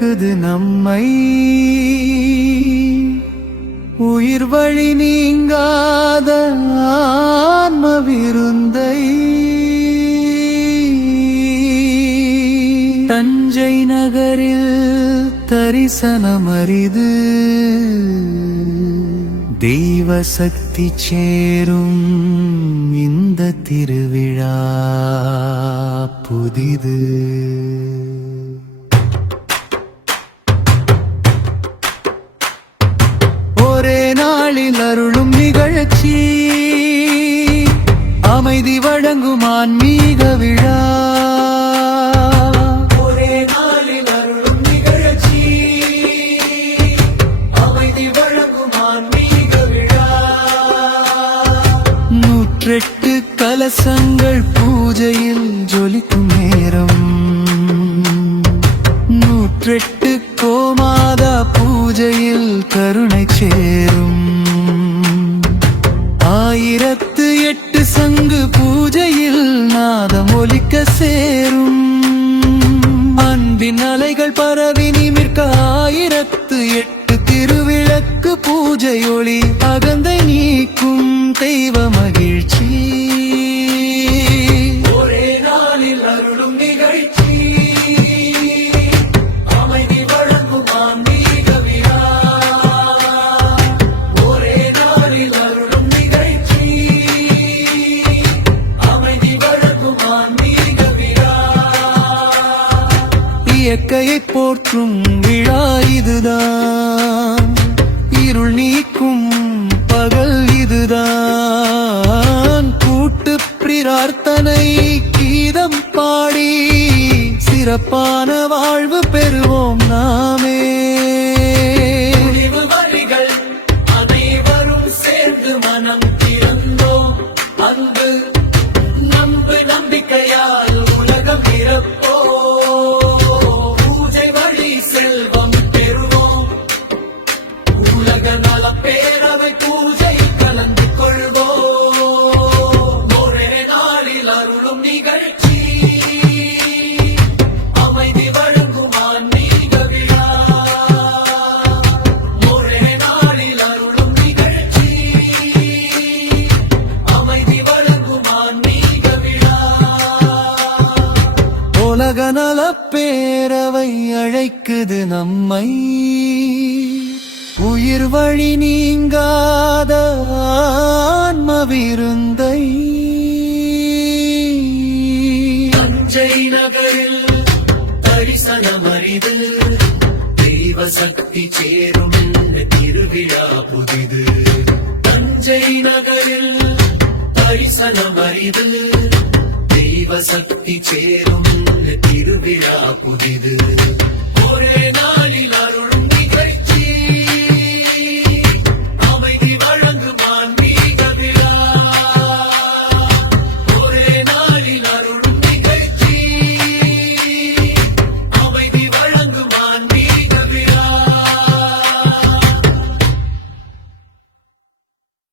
அழைக்குது நம்மை உயிர் வழி நீங்காத ஆன்ம விருந்தை. தஞ்சை நகரில் தரிசனமரிது தெய்வ சக்தி சேரும் இந்த திருவிழா புதிது. ஒரே நாளில் அருளும் நிகழ்ச்சி அமைதி வழங்கும் ஆன்மீக விழா. ஒரே நாளில் அருளும் நிகழ்ச்சி அமைதி வழங்கும் ஆன்மீக விழா. 108 கலசங்கள் பூஜையில் ஜொலிக்கும் நேரம். 108 கோமாதா பூஜையில் கருணை சேரும். 1008 சங்கு பூஜையில் நாதம் ஒலிக்க சேரும். அன்பின் அலைகள் பரவி நிமிர்க்க 1008 திருவிளக்கு பூஜை ஒளி அகந்தை நீக்கும் தெய்வ மகிழ்ச்சி. ஒரே நாளில் அருளும் நிகழ்ச்சி அமைதி வழங்கும் ஆன்மீக விழா. ஒரே நாளில் அருளும் நிகழ்ச்சி அமைதி வழங்கும் ஆன்மீக விழா. இயற்கையை போற்றும் விழா இதுதான். இருள் நீக்கும் பகல் இதுதான். கூட்டு பிரார்த்தனை கீதம் பாடி சிறப்பான வாழ்வு பெறுவோம் நாமே. வழிகள் அனைவரும் சேர்ந்து மனம் திறந்தோம். அன்பு நம்பிக்கையால் உலகம் பிறப்போ. பூஜை வழி செல்வம் பெறுவோம். உலக நல பேரவை பூஜை கலந்து கொள்வோம். ஒரே நாளில் அருளும் நிகழ்ச்சி அமைதி வழங்கும் ஆன்மீக விழா. ஒரே நாளில் அருளும் நிகழ்ச்சி அமைதி வழங்கும் ஆன்மீக விழா. உலக நல பேரவை அழைக்குது நம்மை உயிர் வழி நீங்காத ஆன்ம விருந்தை. தஞ்சை நகரில் தரிசனமரிது தெய்வ சக்தி சேரும் திருவிழா புதிது. தஞ்சை நகரில் தரிசனமரிது தெய்வ சக்தி சேரும் திருவிழா புதிது. ஒரே நாளில் அருள்